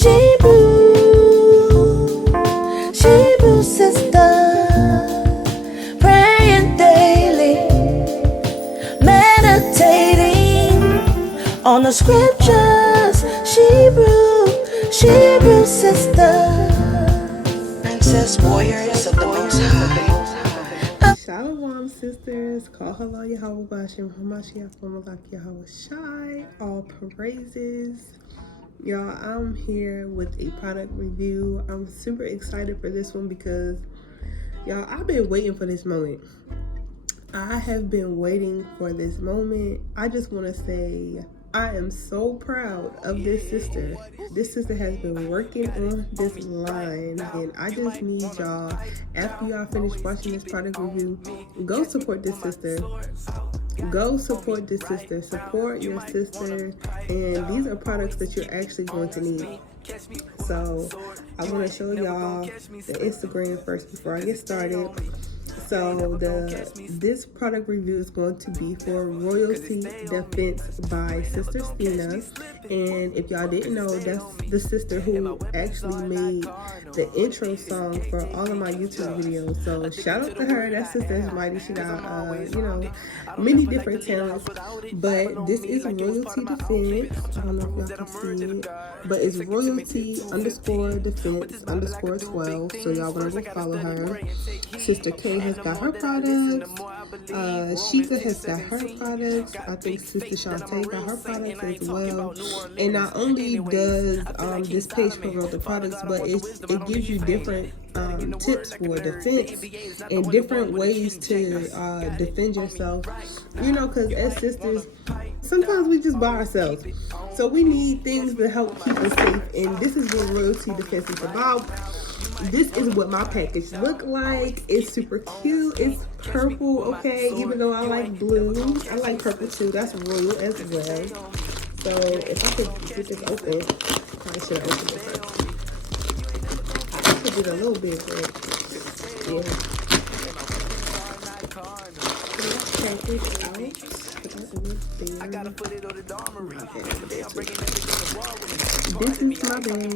Hebrew sister, praying daily, meditating on the scriptures. Hebrew sister, princess warriors of the Most High. Shalom, sisters. Call halal YAHAWASHI, YAHAWASHI. All praises. Y'all, I'm here with a product review. I'm super excited for this one because, y'all, I've been waiting for this moment. I have been waiting for this moment. I just want to say I am so proud of this sister. This sister has been working on this line, and I just need y'all, after y'all finish watching this product review, go support this sister. Go support this sister. Support your sister. And these are products that you're actually going to need. So I want to show y'all the Instagram first before I get started. So this product review is going to be for Royalty Defense by Sister Stina. And if y'all didn't know, that's the sister who actually made the intro song for all of my YouTube videos. So shout out to her. That sister is mighty. She got many different talents. But this is Royalty Defense. I don't know if y'all can see it, but it's Royalty_Defense_12. So y'all want to go follow her. Sister K has got her products. Sheikah has got her products. I think Sister Shantae got her products as well. And not only does this page promote the products, but it gives you different tips for defense and different ways to defend yourself. You know, because as sisters, sometimes we just by ourselves. So we need things to help keep us safe. And this is what Royalty Defense is about. This is what my package look like. It's super cute. It's purple, okay? Even though I like blue, I like purple too. That's royal as well. So if I could get this open, probably should have opened it first. I could do it a little bit, but yeah. Package out. I gotta put it on the armory. This is my bag.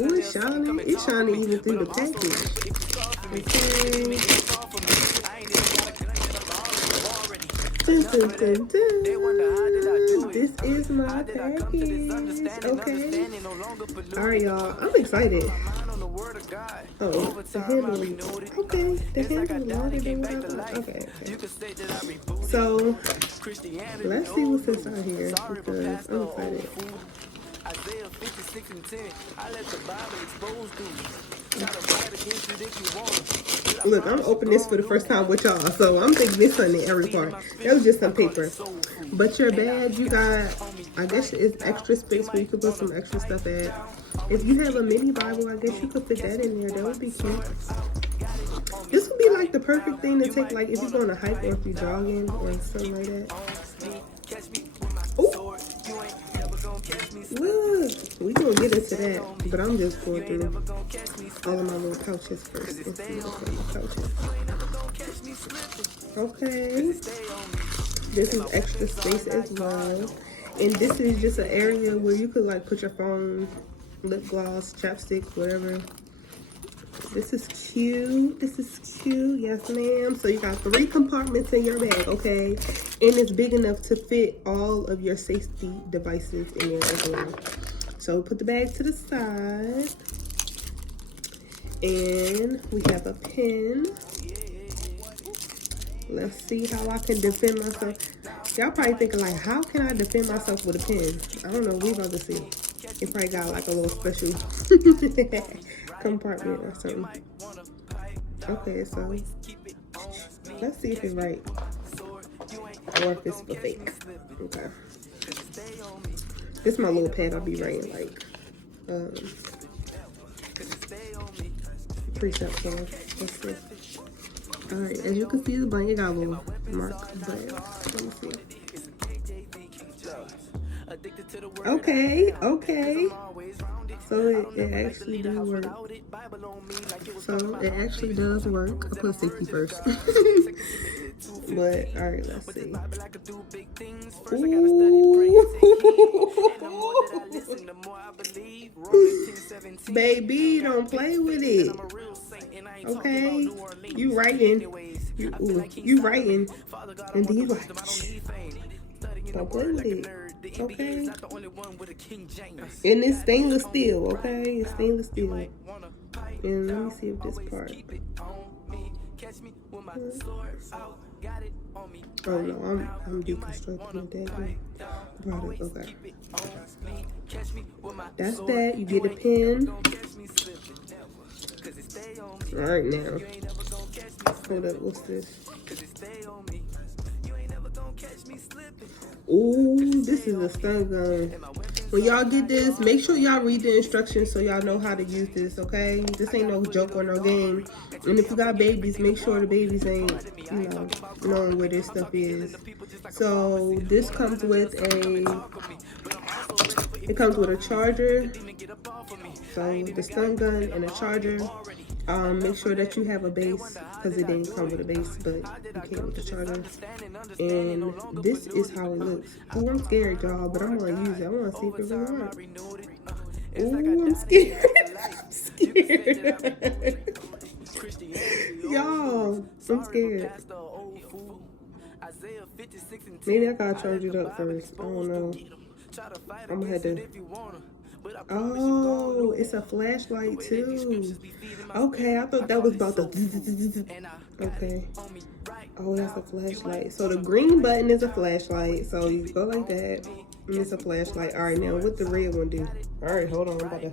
Ooh, it's shining. It's shining even through the package. Okay. Dun, dun, dun, dun. This is my package. Okay. Alright, y'all. I'm excited. Oh, the handle. Okay, the handle loaded and whatever. Okay. So, let's see what's inside here because I'm excited. Look, I'm opening this for the first time with y'all, so I'm thinking this Sunday every part. That was just some paper. But your bag, you got, I guess it's extra space where you could put some extra stuff at. If you have a mini Bible, I guess you could put that in there. That would be cute. This would be like the perfect thing to take, like if you're going to hike or if you're jogging or something like that. Oh, look, we gonna get into that, but I'm just going through all of my little pouches first. Let's see what's in my pouches. Okay, this is extra space as well, and this is just an area where you could like put your phone, lip gloss, chapstick, whatever. This is cute. This is cute. Yes, ma'am. So you got 3 compartments in your bag, okay? And it's big enough to fit all of your safety devices in there as well. So put the bag to the side. And we have a pen. Let's see how I can defend myself. Y'all probably thinking like, how can I defend myself with a pen? I don't know. We about to see. It probably got like a little special compartment or something. Okay, so let's see if it's right or if it's for fake. Okay, this is my little pad. I'll be writing like precepts on. Let's see. All right, as you can see, the blanket got a little mark, but let me see. Okay. So it actually does work. I put safety first. But alright, let's see. Ooh. Baby, don't play with it. Okay? You writing. You writing. And then you like, shh. Don't play with it. Okay? And it's stainless steel, okay? It's stainless steel. And let me see if this part. Oh no, I'm deconstructing that product. Okay. That's that. You get a pen. Alright now. Hold up, what's this? Ooh, this is a stun gun. When y'all get this, make sure y'all read the instructions so y'all know how to use this, okay? This ain't no joke or no game. And if you got babies, make sure the babies ain't, you know, knowing where this stuff is. So this comes with a charger. So the stun gun and a charger. Make sure that you have a base, because it didn't come with a base, but you came with the charger. And this is how it looks. Oh, I'm scared, y'all, but I'm gonna use it. I wanna see if it really works. Ooh, I'm scared. I'm scared. Y'all, I'm scared. Maybe I gotta charge it up first. I don't know. I'm gonna have to. Oh, it's a flashlight too. Okay, I thought that was about the. Okay. Oh, that's a flashlight. So the green button is a flashlight. So you go like that, and it's a flashlight. All right, now what the red one do? All right, hold on, I'm about to.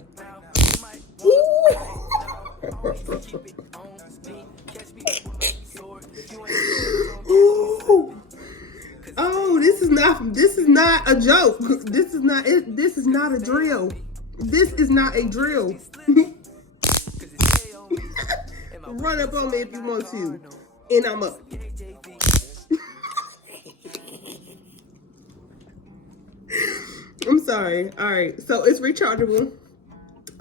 Ooh. Ooh. Oh, this is not a joke. This is not a drill. This is not a drill. Run up on me if you want to. And I'm up. I'm sorry. All right. So it's rechargeable.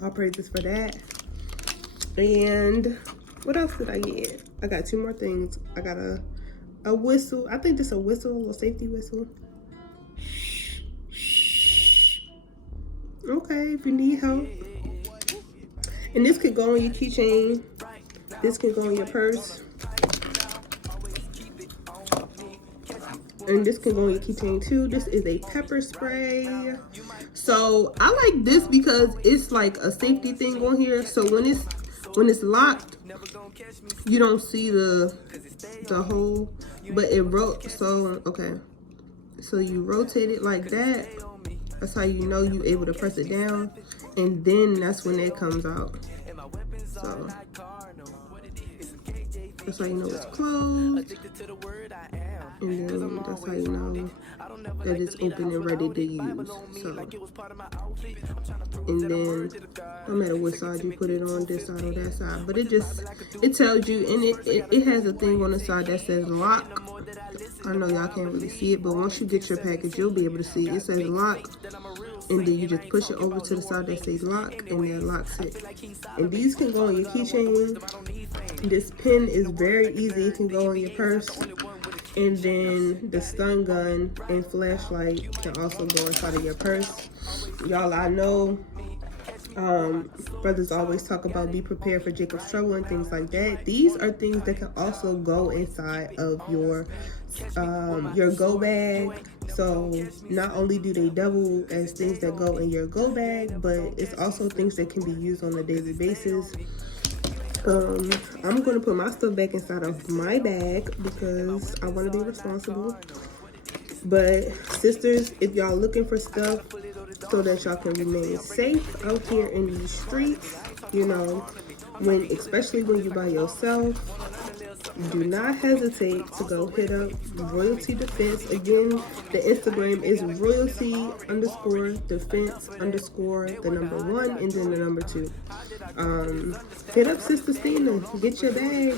I'll praise this for that. And what else did I get? I got two more things. I got a whistle. I think this is a whistle, a little safety whistle. Okay, if you need help. And this could go on your keychain. This can go in your purse. And this can go in your keychain too. This is a pepper spray. So I like this because it's like a safety thing on here. So when it's locked, you don't see the hole, but it okay. So you rotate it like that. That's how you know you're able to press it down, and then that's when it comes out. So that's how you know it's closed, and then that's how you know that it's open and ready to use. So, and then no matter what side you put it on, this side or that side, but it tells you, and it has a thing on the side that says lock. I know y'all can't really see it, but once you get your package, you'll be able to see it. It says lock, and then you just push it over to the side that says lock, and that locks it. And these can go on your keychain. This pin is very easy. It can go in your purse. And then the stun gun and flashlight can also go inside of your purse. Y'all, I know brothers always talk about be prepared for Jacob's trouble and things like that. These are things that can also go inside of your go bag. So not only do they double as things that go in your go bag, but it's also things that can be used on a daily basis. I'm going to put my stuff back inside of my bag because I want to be responsible. But sisters, if y'all looking for stuff so that y'all can remain safe out here in these streets, you know, especially when you're by yourself, do not hesitate to go hit up Royalty Defense. Again, the Instagram is royalty_defense_1 and then the number 2. Hit up Sister Stina, get your bag.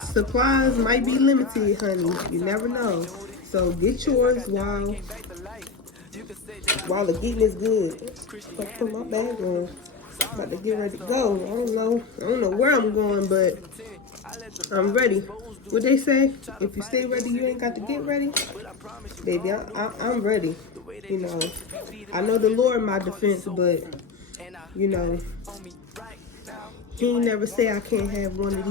Supplies might be limited, honey. You never know. So get yours while the getting is good. I'll put my bag on. About to get ready to go. I don't know where I'm going, but I'm ready. What they say? If you stay ready, you ain't got to get ready. Baby, I'm ready. You know, I know the Lord my defense, but you know, he ain't never say I can't have one of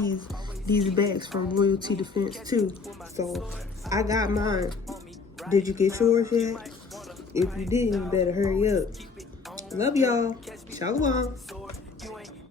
these bags from Royalty Defense too. So I got mine. Did you get yours yet? If you didn't, you better hurry up. Love y'all. Shalom.